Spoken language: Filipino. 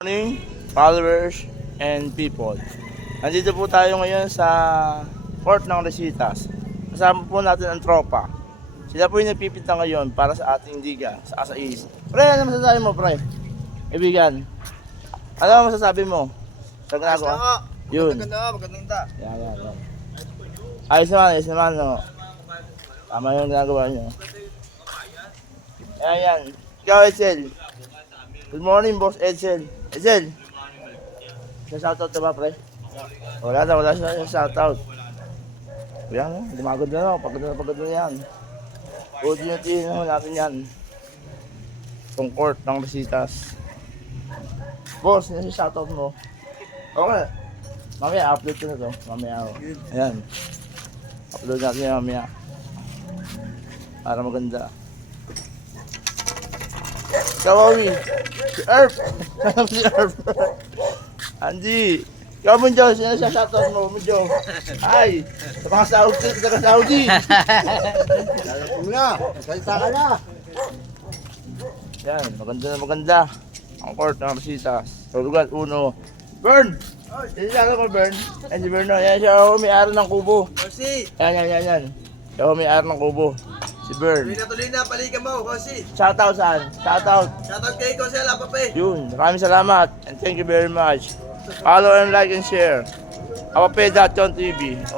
Morning, followers and people. Nandito po tayo ngayon sa Port ng Resitas. Kasama po natin ang tropa. Sila po yung nagpipinta ngayon para sa ating liga, sa Asa East. Pre, ano masasabi mo, pre? Ibigan. Ano masasabi mo? Sa ginagawa? Yun. Magandang ta. Yan. Ayos naman, no? Tama yung ginagawa nyo. Yan. Ikaw, Edsel. Good morning, boss Edsel. Edsel, shoutout ka ba, pre? Wala siya shoutout. Yan, no? Dumagod na, no? Pagod na yan. Uti natin yan. Itong court ng Resitas. Boss, yan yung shoutout mo. Okay. Mamaya, upload ko na to. Mamaya ako. Ayan. Upload natin yan mamaya. Para maganda. Kawawi. Si Erp. Si Erp. Andy. Ikaw mo, Diyos. Yan siya shoutout mo, Diyos. Ay. Sa mga Saudi. Sa mga Saudi. Alam mo na. Salita ka na. Yan. Maganda. Ang court ng Resitas. Tulugan, uno. Burn! Sinasala mo, Burn. Yan si Burn. Yan siya may-ari ng kubo. Kosi. Yan. Siya may-ari ng kubo. Si Burn. Tuloy na. Paligan mo, Kosi. Shoutout saan? Shoutout. Shoutout kay Kosi Alapape. Yun. Maraming salamat. And thank you very much. Follow and like and share. Apape.com TV.